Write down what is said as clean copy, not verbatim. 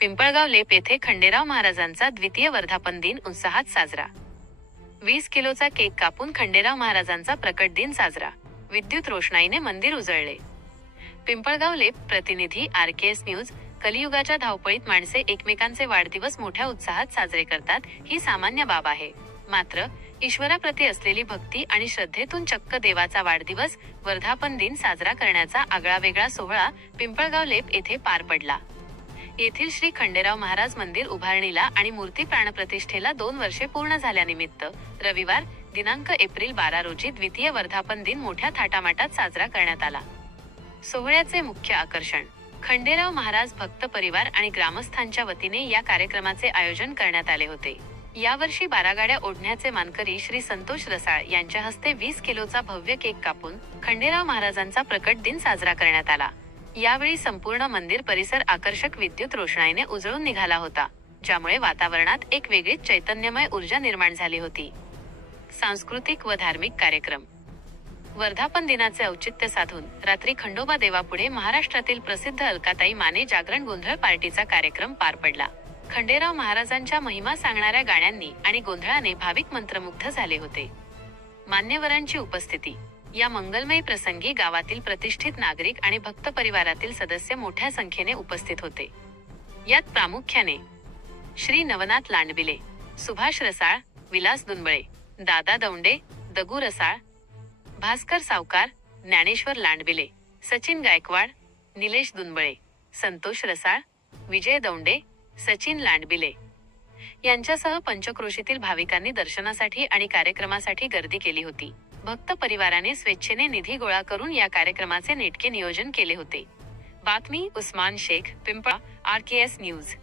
पिंपळगाव लेप येथे खंडेराव महाराजांचा द्वितीय वर्धापन दिन उत्साहात साजरा. 20 किलोचा केक कापून खंडेराव महाराजांचा प्रकट दिन साजरा. विद्युत रोषणाईने मंदिर उजळले. पिंपळगाव लेप प्रतिनिधी RKS न्यूज. कलियुगाच्या धावपळीत माणसे एकमेकांचे वाढदिवस मोठ्या उत्साहात साजरे करतात ही सामान्य बाब आहे. मात्र ईश्वराप्रती असलेली भक्ती आणि श्रद्धेतून चक्क देवाचा वाढदिवस वर्धापन दिन साजरा करण्याचा आगळावेगळा सोहळा पिंपळगाव लेप येथे पार पडला. येथील श्री खंडेराव महाराज मंदिर उभारणीला आणि मूर्ती प्राणप्रतिष्ठेला 2 वर्षे पूर्ण झाल्यानिमित्त रविवार दिनांक एप्रिल 12 रोजी द्वितीय वर्धापन दिन मोठ्या थाटामाटात साजरा करण्यात आला. सोहळ्याचे मुख्य आकर्षण खंडेराव महाराज भक्त परिवार आणि ग्रामस्थांच्या वतीने या कार्यक्रमाचे आयोजन करण्यात आले होते. यावर्षी 12 गाड्या ओढण्याचे मानकरी श्री संतोष रसाळ यांच्या हस्ते 20 किलोचा भव्य केक कापून खंडेराव महाराजांचा प्रकट दिन साजरा करण्यात आला. यावेळी संपूर्ण मंदिर परिसर आकर्षक विद्युत रोषणाईने उजळून निघाला होता, ज्यामुळे वातावरणात एक वेगळीच चैतन्यमय ऊर्जा निर्माण झाली होती. सांस्कृतिक व धार्मिक कार्यक्रम. वर्धापन दिनाचे औचित्य साधून रात्री खंडोबा देवापुढे महाराष्ट्रातील प्रसिद्ध अलकाताई माने जागरण गोंधळ पार्टीचा कार्यक्रम पार पडला. खंडेराव महाराजांच्या महिमा सांगणाऱ्या गाण्यांनी आणि गोंधळाने भाविक मंत्रमुग्ध झाले होते. मान्यवरांची उपस्थिती. या मंगलमय प्रसंगी गावातील प्रतिष्ठित नागरिक आणि भक्त परिवारातील सदस्य मोठ्या संख्येने उपस्थित होते. यात प्रामुख्याने श्री नवनाथ लांडबिले, सुभाष रसाळ, विलास दुंबळे, दादा दौंडे, दगू रसाळ, भास्कर सावकार, ज्ञानेश्वर लांडबिले, सचिन गायकवाड, निलेश दुंबळे, संतोष रसाळ, विजय दौंडे, सचिन लांडबिले यांच्यासह पंचक्रोशीतील भाविकांनी दर्शनासाठी आणि कार्यक्रमासाठी गर्दी केली होती. भक्त परिवाराने स्वेच्छेने निधी गोळा करून या कार्यक्रमाचे नेटके नियोजन केले होते. बातमी उस्मान शेख, पिंपळा, RKS न्यूज.